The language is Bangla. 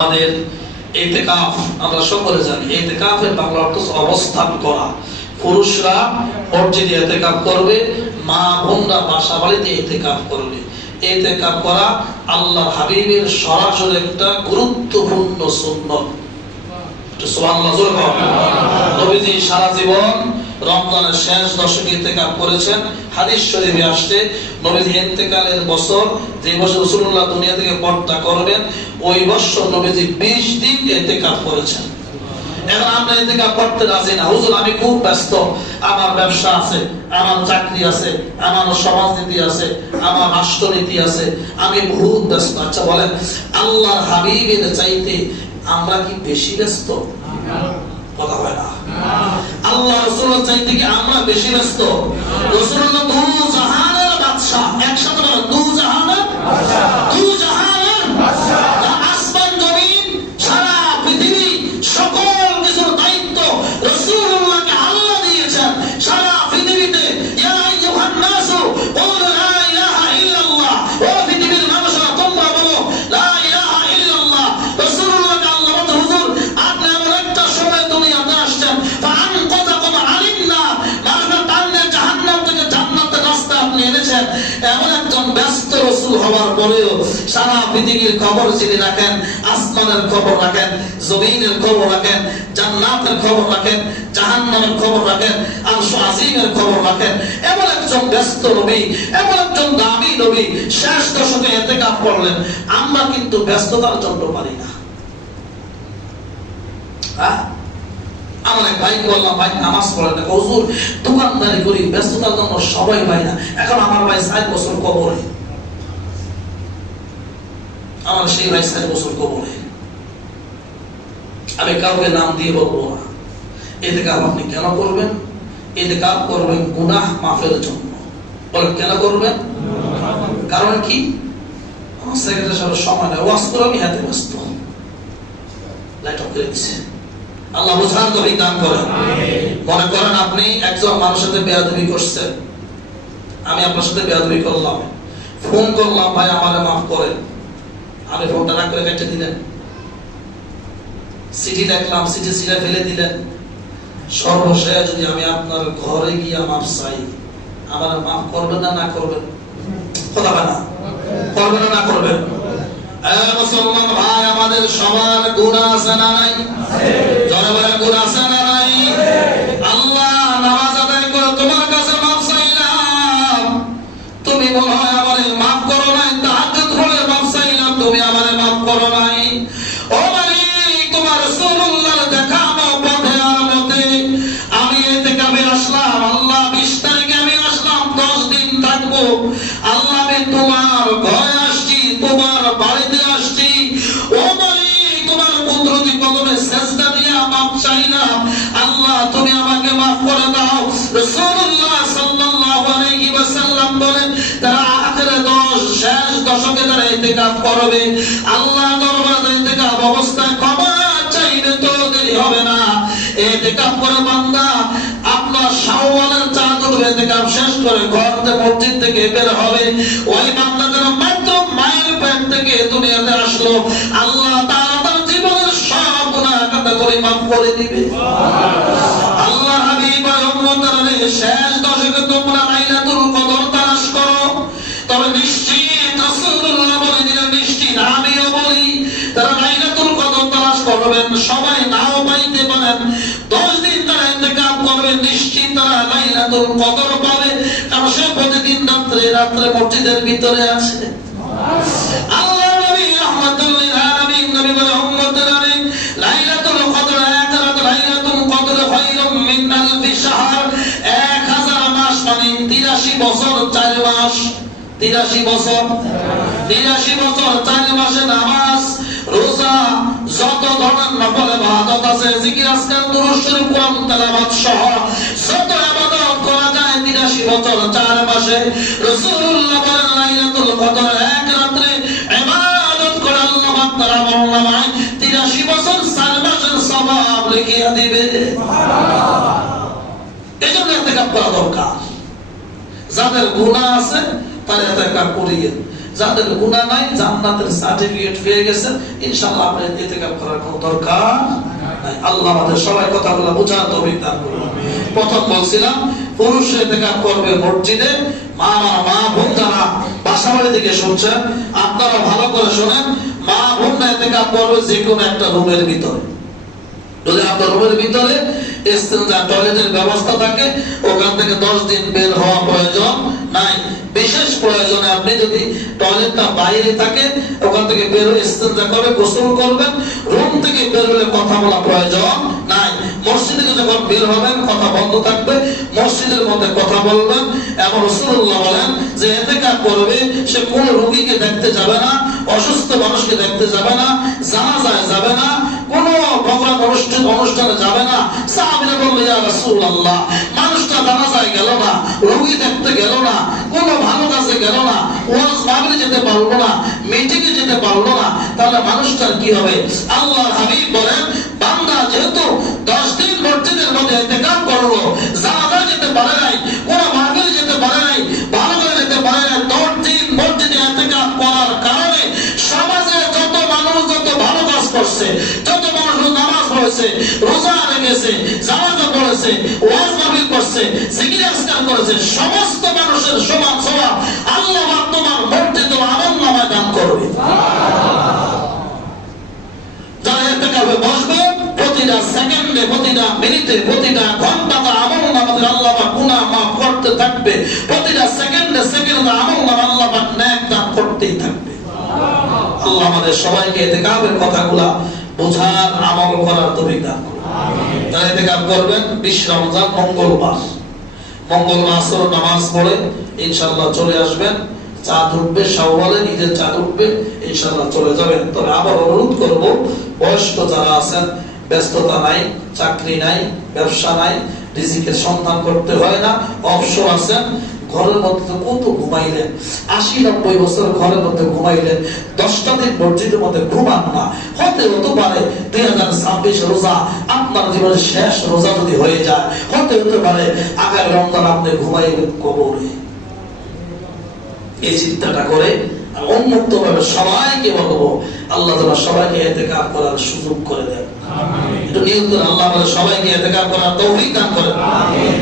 আমাদের ইতিকাফ আমরা সকলে জানি, ইতিকাফের বাংলা অর্থ অবস্থান করা। পুরুষরা মসজিদে ইতিকাফ করবে, মা বোনরা বাসা বাড়িতে ইতিকাফ করবে। ইতিকাফ করা আল্লাহর হাবিবের সরাসরি একটা গুরুত্বপূর্ণ সুন্নাত। সুবহানাল্লাহ জোরে বলুন। নবীজি সারা জীবন রমজানের শেষ দশকে ইতিকাফ করেছেন। হাদিস শরীফে আসছে নবীজি ইন্তেকালের বছর, যে বছর রাসূলুল্লাহ দুনিয়া থেকে পর্দা করবেন, ওই বছর নবীজি 20 দিন ইতিকাফ করেছেন। এখন আমরা ইতিকাফ করতে রাজি না। হুজুর আমি খুব ব্যস্ত, আমার ব্যবসা আছে, আমার চাকরি আছে, আমার সমাজনীতি আছে, আমার রাষ্ট্রনীতি আছে, আমি বহুত ব্যস্ত। আচ্ছা বলেন, আল্লাহর হাবিবের চাইতে আমরা কি বেশি ব্যস্ত? কথা হয় না। আল্লাহ রাসূলের চাইতে কি আমরা বেশি ব্যস্ত? রাসূলুল্লাহ দু জাহানের বাদশা, একসাথে বলেন দু জাহানের বাদশা, দু জাহানের বাদশা। আসমান জমিন সারা পৃথিবী সকল কিছুর দায়িত্ব রাসূলুল্লাহকে আল্লাহ দিয়েছেন। সারা পৃথিবীতে ইয়া আইয়ুহান নাসু কুলু লা ইলাহা ইল্লাল্লাহ, ও পৃথিবীর মানুষরা তোমরা বলো লা ইলাহা ইল্লাল্লাহ। রাসূলুল্লাহকে আল্লাহ বলেন, হুজুর আপনি এমন একটা সময় দুনিয়াতে আসছেন ফাআনকাযাকুম আনিন নার, মানুষের টানলে জাহান্নাম থেকে জান্নাতের রাস্তা আপনি এনেছেন। এমন একজন ব্যস্ত রাসূল হওয়ার পরেও সারা পৃথিবীর খবর জেনে রাখেন, আসমানের খবর রাখেন, জমিনের খবর রাখেন, জান্নাতের খবর রাখেন, জাহান্নামের খবর রাখেন, আরশ আজিমের খবর রাখেন। এমন একজন ব্যস্ত নবী, এমন একজন দামি নবী শেষ দশকে ইতিকাফ করলেন। আমরা কিন্তু ব্যস্ততার জন্য পারি না। আমার এক ভাইকে বললাম, ভাই নামাজ পড়ে না। হুজুর দোকানদারি করি, ব্যস্ততার জন্য সবাই পাই না। এখন আমার ভাই 60 বছর কবরে, আমার সেই ভাই 60 বছর কবরে। আমি কাউকে নাম দিয়ে বলবো না। ইতিকাফ আপনি কেন করবেন? ইতিকাফ করবেন গুনাহ মাফের জন্য। বলেন কেন করবেন? কারণ কি? আমার সেক্রেটারি সাহেব সময় নেই, ওয়াজ করে আমি হাতে ব্যস্ত। লাইট অফ করে দিচ্ছে। আল্লাহ বুঝার তৌফিক দান করেন। মনে করেন আপনি একজন মানুষের সাথে বেয়াদবি করছেন, আমি আপনার সাথে বেয়াদবি করলাম, ফোন করলাম, ভাই আমারে মাফ করেন। আমি ফোনটা রাখ করে কেটে দিলেন। চিঠি লিখলাম, চিঠি ছিঁড়ে ফেলে দিলেন। সর্বশেষ যদি আমি আপনার ঘরে গিয়ে মাফ চাই, আমার মাফ করবেন না? না করবেন? কথা বলে না, করবেন না? করবেন? মুসলমান ভাই, আমাদের সবার গুনাহ আছে না নাই? যারা বলেন গুনাহ আছে না নাই? আল্লাহ নামাজ আদায় করে তোমার কাছে মাফ চাইলাম, তুমি মনে হয় আমারে মাফ করো নাই। তাহাজ্জুদ পড়ে মাফ চাইলাম, তুমি আমারে মাফ করো নাই। ও মালিক, তোমার রাসূলুল্লাহর দেখানো পথে আর মতে আমি ইতিকাফে আসলাম। আল্লাহ 20 তারিখে আমি আসলাম, 10 দিন থাকবো। আল্লাহ আমি তোমার ঘরে আসছি, তোমার বাড়িতে আসছি। ও মালিক, তোমার কুদরতি কদমে সিজদা দিয়ে মাফ চাইলাম। আল্লাহ তুমি আমাকে মাফ করে দাও। রাসূলুল্লাহ সাল্লাল্লাহু আলাইহি ওয়াসাল্লাম বলেন, তারা আখিরে 10 শেষ দশকে তারা ইতিকাফ করবে, আল্লাহ দরবারে ইতিকাফ অবস্থায় ক্ষমা চাইবে তো দেরি হবে না। ইতিকাফ করে বান্দা আপনার শাওয়ালের চাঁদ উঠবে, ইতিকাফ শেষ করে ঘর থেকে মসজিদ থেকে বের হবে, ওই বান্দা যেন মাত্র মায়ের পেট থেকে দুনিয়াতে আসলো, আল্লাহ তাআলা তার জীবনের সব গুনাহ কাটা করে মাফ করে দিবে। আল্লাহ হাবিব উম্মতের শেষ দশকে তোমরা লাইলাতুল কদর তালাশ করো, তবে নিশ্চিত রাসূলুল্লাহ বলে দিলেন, নিশ্চিত আমিও বলি, তারা লাইলাতুল কদর তালাশ করবেন। সবাই নাও পাইতে পারেন, 10 দিন তারা ইতিকাফ করবেন, নিশ্চিত তারা লাইলাতুল কদর পাবে, কারণ সে প্রতিদিন রাত্রে রাত্রে মসজিদের ভিতরে আছে। আল্লাহ নবী রাহমাতুল লিল আলামিন নবী বলে, উম্মতের লাইলাতুল কদর এক রাত, লাইলাতুল কদর খায়রুম মিন আলফি শাহর, 1000 মাস মানে 83 বছর 4 মাস। 83 বছর 4 মাসে নামাজ, রোজা, যত ধরনের নফল ইবাদত আছে, জিকির আজকার, দুরূদ শরীফ, কোরআন তেলাওয়াত সহ যত ইবাদত করা যায় 83 বছর 4 মাসে। রাসূলুল্লাহ বলেন, লাইলাতুল কদর এক রাতে ইবাদত করে আল্লাহ তাআলা আমলনামায় 83 বছর 4 মাসের সওয়াব লিখে দিবে। সুবহানাল্লাহ। এজন্য ইতিকাফ করা দরকার। যাদের গুনাহ আছে তারা ইতিকাফ করিয়েন। যাদের গুনাহ নাই জান্নাতের সার্টিফিকেট পেয়ে গেছেন, ইনশাআল্লাহ আপনি ইতিকাফ করার কোনো দরকার নাই। আল্লাহ আমাদের সবাই কথাগুলো বোঝার তৌফিক দান করুন। প্রথম বলছিলাম পুরুষ ইতিকাফ করবে মসজিদে, মা বোন যারা বাসাবাড়ি থেকে শুনছেন আপনারা ভালো করে শোনেন, মা বোন ইতিকাফ করবে যে কোনো একটা রুমের ভিতরে। যদি আপনার রুমের ভিতরে ইস্তেঞ্জা টয়লেটের ব্যবস্থা থাকে, ওখান থেকে 10 দিন বের হওয়া প্রয়োজন নাই। বিশেষ প্রয়োজনে আপনি যদি টয়লেটটা বাইরে থাকে, ওখান থেকে বের হয়ে ইস্তেঞ্জা করবে, গোসল করবেন, রুম থেকে বের হলে কথা বলা প্রয়োজন নাই। মসজিদে যখন বের হবেন কথা বন্ধ থাকবে, মসজিদের মধ্যে কথা বলবেন। এবং রাসূলুল্লাহ বলেন যে ইতিকাফ করবে সে কোন রোগীকে দেখতে যাবে না, অসুস্থ মানুষকে দেখতে যাবে না, জানাজায় যাবে না, কোন প্রোগ্রাম অনুষ্ঠানে যাবে না। সাহাবীরা বললেন ইয়া রাসূলুল্লাহ, মানুষটা জানাজায় গেল না, রোগী দেখতে গেল না, কোন ভালো কাজে গেল না, ওয়াজ মাহফিলে যেতে পারলো না, মিটিংয়ে যেতে পারলো না, তাহলে মানুষটার কি হবে? আল্লাহর হাবিব বলেন বান্দা যেহেতু 10 দিন মসজিদের মধ্যে ইতিকাফ করলো, জানাজায় যেতে পারে নাই, কোন মাহফিলে যেতে পারে নাই, ভালো করে যেতে পারে নাই, 10 দিন মসজিদে ইতিকাফ করার কারণে সমাজে যত মানুষ যত ভালো কাজ করছে, যত মানুষ নামাজ পড়েছে, রোজা রেখেছে, জানাজা পড়েছে, ওয়াজ মাহফিল করছে, জিকির আজকার করেছে, সমস্ত মানুষের সমান সওয়াব আল্লাহ পাক তোমার মসজিদে আমলনামায় দান করবে। যারা ইতিকাফে বসবে প্রতিটা সেকেন্ডে, প্রতিটা মিনিটে, প্রতিটা ঘন্টাতে আমলনামাতে আল্লাহ পাক গুনাহ মাফ করতে থাকবে। প্রতিটা সেকেন্ডে সেকেন্ডে আমলনামা আল্লাহ পাক নেক দান করতেই থাকবে। আল্লাহ আমাদের সবাইকে ইতিকাফের কথাগুলা বোঝার, আমল করার তৌফিক দান করুন। আমিন। যারা ইতিকাফ করবেন 20 রমজান মঙ্গলবার আসর নামাজ পড়ে ইনশাআল্লাহ চলে আসবেন। চাঁদ উঠবে, শাওয়ালের ঈদের চাঁদ উঠবে, ইনশাআল্লাহ চলে যাবেন। তবে আবার অনুরোধ করব, বয়স্ক যারা আছেন, ব্যস্ততা নাই, চাকরি নাই, ব্যবসা নাই, রিজিকের সন্ধান করতে হয় না, অবসর আছেন, ঘরের মধ্যে কত ঘুমাইলেন, 80-90 বছর ঘরের মধ্যে ঘুমাইলেন, 10টা দিন মসজিদের মধ্যে ঘুমান না, হতে পারে 2026 রোজা আপনার জীবনের শেষ রোজা যদি হয়ে যায়, হতে পারে আগামী রমজান আপনি ঘুমাইবেন কবরে। এই চিন্তাটা করে উন্মুক্ত ভাবে সবাইকে বলবো, আল্লাহ তাআলা সবাইকে ইতিকাফ করার সুযোগ করে দেন। আমিন। একটু নিয়ত করে আল্লাহ আমাদের সবাইকে ইতিকাফ করার তৌফিক দান করেন। আমিন।